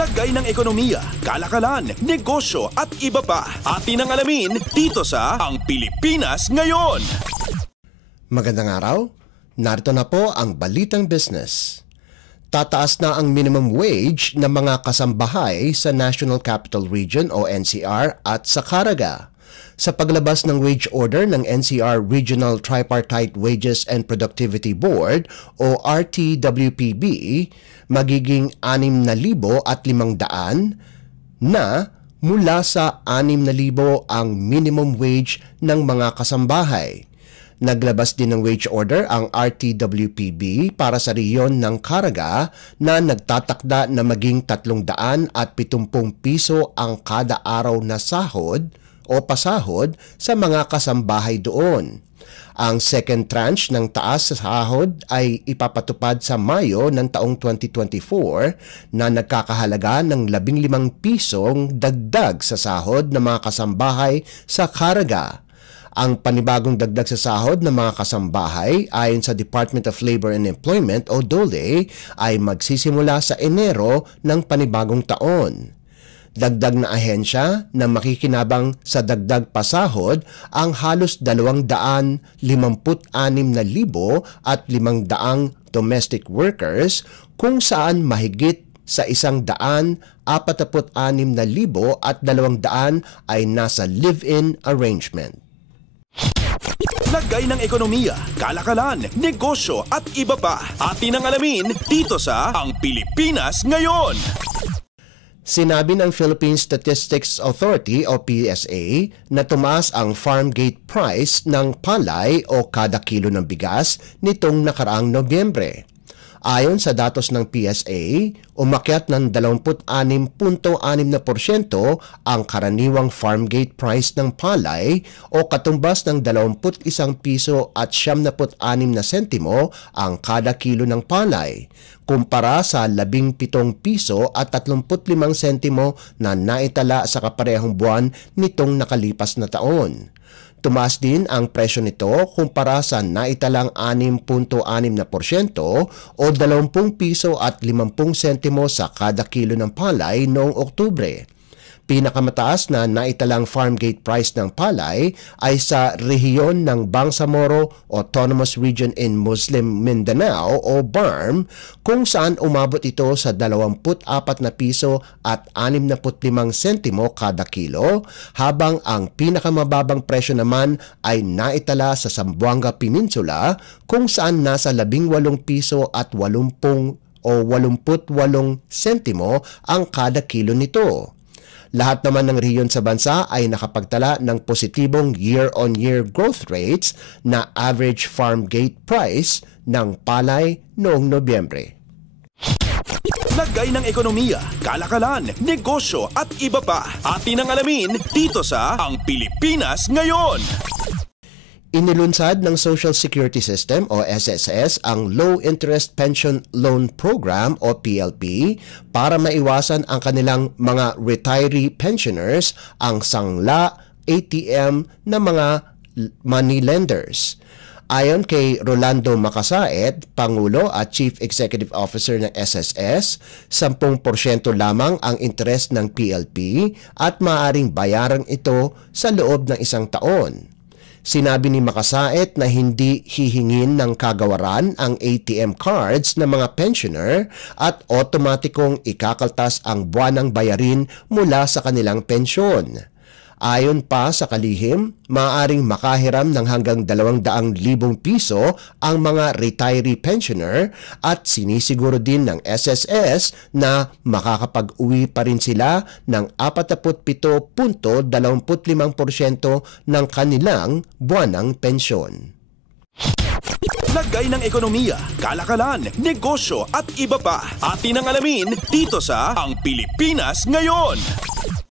Lagay ng ekonomiya, kalakalan, negosyo at iba pa. Atin ang alamin dito sa Ang Pilipinas Ngayon. Magandang araw, narito na po ang Balitang Business. Tataas na ang minimum wage ng mga kasambahay sa National Capital Region o NCR at sa Caraga. Sa paglabas ng wage order ng NCR Regional Tripartite Wages and Productivity Board o RTWPB, magiging 6,500 na mula sa 6,000 ang minimum wage ng mga kasambahay. Naglabas din ng wage order ang RTWPB para sa rehiyon ng Caraga na nagtatakda na maging 370 piso ang kada araw na sahod o pasahod sa mga kasambahay doon. Ang second tranche ng taas sa sahod ay ipapatupad sa Mayo ng taong 2024 na nagkakahalaga ng 15 pisong dagdag sa sahod ng mga kasambahay sa Caraga. Ang panibagong dagdag sa sahod ng mga kasambahay ayon sa Department of Labor and Employment o DOLE ay magsisimula sa Enero ng panibagong taon. Dagdag na ahensya na makikinabang sa dagdag pasahod ang halos 256,500 at 500 domestic workers kung saan mahigit sa 146,000 at 200 ay nasa live-in arrangement. Lagay ng ekonomiya, kalakalan, negosyo at iba pa. Atin ang alamin dito sa Ang Pilipinas Ngayon. Sinabi ng Philippine Statistics Authority o PSA na tumaas ang farm gate price ng palay o kada kilo ng bigas nitong nakaraang Nobyembre. Ayon sa datos ng PSA, umakyat ng 26.6% ang karaniwang farm gate price ng palay o katumbas ng 21 piso at 76 na sentimo ang kada kilo ng palay, kumpara sa 17 piso at 35 sentimo na naitala sa kaparehong buwan nitong nakalipas na taon. Tumaas din ang presyo nito kumpara sa naitalang 6.6% o 20 piso at 50 sentimo sa kada kilo ng palay noong Oktubre. Pinakamataas na naitalang farm gate price ng palay ay sa rehiyon ng Bangsamoro Autonomous Region in Muslim Mindanao o BARM kung saan umabot ito sa 24 na piso at 65 sentimo kada kilo, habang ang pinakamababang presyo naman ay naitala sa Zamboanga Peninsula kung saan nasa 18 piso at 80 o 88 sentimo ang kada kilo nito. Lahat naman ng rehiyon sa bansa ay nakapagtala ng positibong year-on-year growth rates na average farm gate price ng palay noong Nobyembre. Lagay ng ekonomiya, kalakalan, negosyo at iba pa. Atin ang alamin dito sa Ang Pilipinas Ngayon. Inilunsad ng Social Security System o SSS ang Low Interest Pension Loan Program o PLP para maiwasan ang kanilang mga retiree pensioners ang sangla ATM na mga money lenders. Ayon kay Rolando Macasaet, Pangulo at Chief Executive Officer ng SSS, 10% lamang ang interest ng PLP at maaaring bayaran ito sa loob ng isang taon. Sinabi ni Macasaet na hindi hihingin ng kagawaran ang ATM cards ng mga pensioner at otomatikong ikakaltas ang buwanang bayarin mula sa kanilang pensyon. Ayon pa sa kalihim, maaaring makahiram ng hanggang 200,000 piso ang mga retiree pensioner at sinisiguro din ng SSS na makakapag-uwi pa rin sila ng 47.25% ng kanilang buwanang pensyon. Lagay ng ekonomiya, kalakalan, negosyo at iba pa. Atin ang alamin dito sa Ang Pilipinas Ngayon.